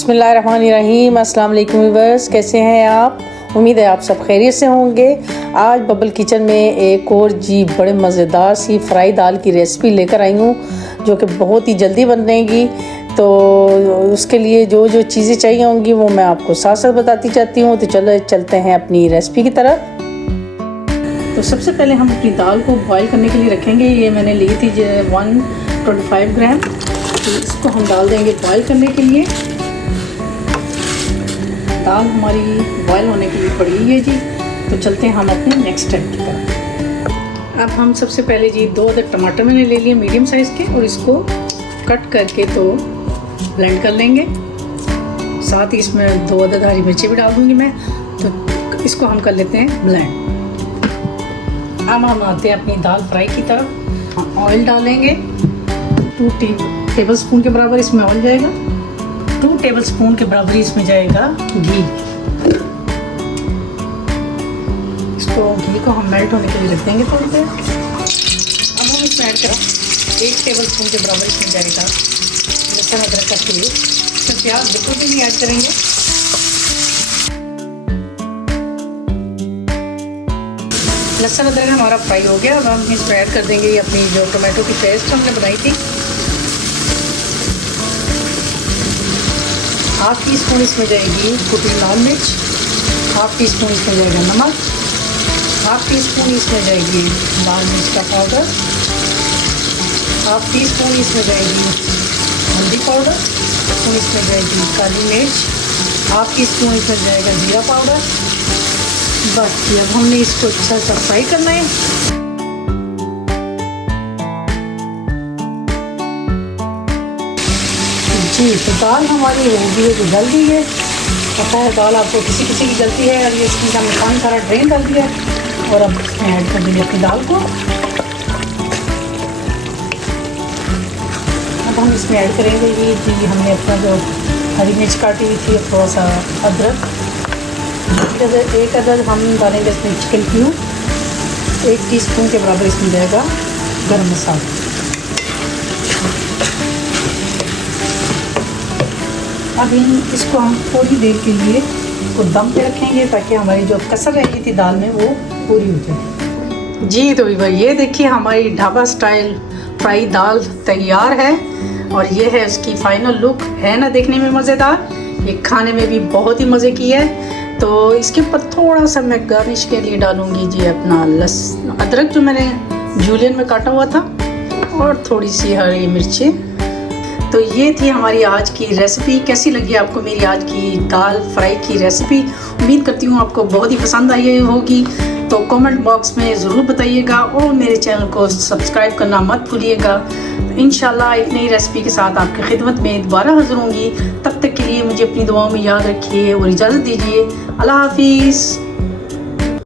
बिस्मिल्लाहिर्रहमानिर्रहीम। अस्सलाम वालेकुम व्यूअर्स, कैसे हैं आप? उम्मीद है आप सब खैरियत से होंगे। आज बबल किचन में एक और बड़े मज़ेदार सी फ्राई दाल की रेसिपी लेकर आई हूँ, जो कि बहुत ही जल्दी बनेगी। तो उसके लिए जो जो चीज़ें चाहिए होंगी वो मैं आपको साथ साथ बताती जाती हूँ। तो चलो चलते हैं अपनी रेसिपी की तरफ। तो सबसे पहले हम अपनी दाल को बॉईल करने के लिए रखेंगे। ये मैंने ली थी 125 ग्राम। तो इसको हम डाल देंगे बॉईल करने के लिए। दाल हमारी बॉईल होने के लिए पड़ी है जी। तो चलते हैं हम अपने नेक्स्ट स्टेप की तरफ। अब हम सबसे पहले जी 2 अदद टमाटर मैंने ले लिए मीडियम साइज़ के, और इसको कट करके तो ब्लेंड कर लेंगे। साथ ही इसमें 2 अदद हरी मिर्ची भी डाल दूँगी मैं। तो इसको हम कर लेते हैं ब्लेंड। अब हम आते हैं अपनी दाल फ्राई की तरफ। हम ऑयल डालेंगे 2 टेबल स्पून के बराबर इसमें ऑयल जाएगा। 2 टेबल स्पून के बराबर इसमें जाएगा घी। इसको घी को हम मेल्ट होने के लिए रख देंगे थोड़ी देर। अब हम इसमें ऐड करें 1 टेबल स्पून के बराबर इसमें जाएगा लहसुन अदरक का पेस्ट। इसमें प्याज बिल्कुल भी नहीं ऐड करेंगे। लहसुन अदरक हमारा फ्राई हो गया। अब हम इसमें ऐड कर देंगे अपनी जो टोमेटो की पेस्ट हमने बनाई थी। 1/2 टीस्पून इसमें जाएगी कुटी लाल मिर्च। 1/2 टीस्पून इसमें जाएगा नमक। 1/2 टीस्पून इसमें जाएगी लाल मिर्च का पाउडर। 1/2 टीस्पून इसमें जाएगी हल्दी पाउडर। 1 टीस्पून इसमें जाएगी काली मिर्च। 1/2 टीस्पून इसमें जाएगा जीरा पाउडर। बस अब हमने इसको अच्छा सा फ्राई करना है। जी तो दाल हमारी हो गई है, जो गल गई है। पता है दाल आपको किसी किसी की गलती है, और ये इसकी हमने पानी सारा ड्रेन कर दिया है। और अब इसमें ऐड कर देंगे अपनी दाल को। अब हम इसमें ऐड करेंगे ये जी हमने अपना जो हरी मिर्च काटी हुई थी, थोड़ा सा अदरक, 1 अदद हम डालेंगे इसमें चिकन क्यूब। 1 टीस्पून के बराबर इसमें जाएगा गरम मसाला। अब इसको हम थोड़ी देर के लिए इसको दम पे रखेंगे, ताकि हमारी जो कसर रह गई थी दाल में वो पूरी हो जाए। जी तो भाई ये देखिए हमारी ढाबा स्टाइल फ्राई दाल तैयार है, और ये है उसकी फाइनल लुक। है ना देखने में मज़ेदार, ये खाने में भी बहुत ही मज़े की है। तो इसके ऊपर थोड़ा सा मैं गार्निश के लिए डालूँगी जी अपना अदरक जो मैंने जूलियन में काटा हुआ था, और थोड़ी सी हरी मिर्ची। तो ये थी हमारी आज की रेसिपी। कैसी लगी आपको मेरी आज की दाल फ्राई की रेसिपी? उम्मीद करती हूँ आपको बहुत ही पसंद आई होगी। तो कमेंट बॉक्स में ज़रूर बताइएगा, और मेरे चैनल को सब्सक्राइब करना मत भूलिएगा। इंशाल्लाह एक नई रेसिपी के साथ आपकी खिदमत में दोबारा हाज़िर होंगी। तब तक के लिए मुझे अपनी दुआओं में याद रखिए और इजाज़त दीजिए। अल्लाह हाफिज़।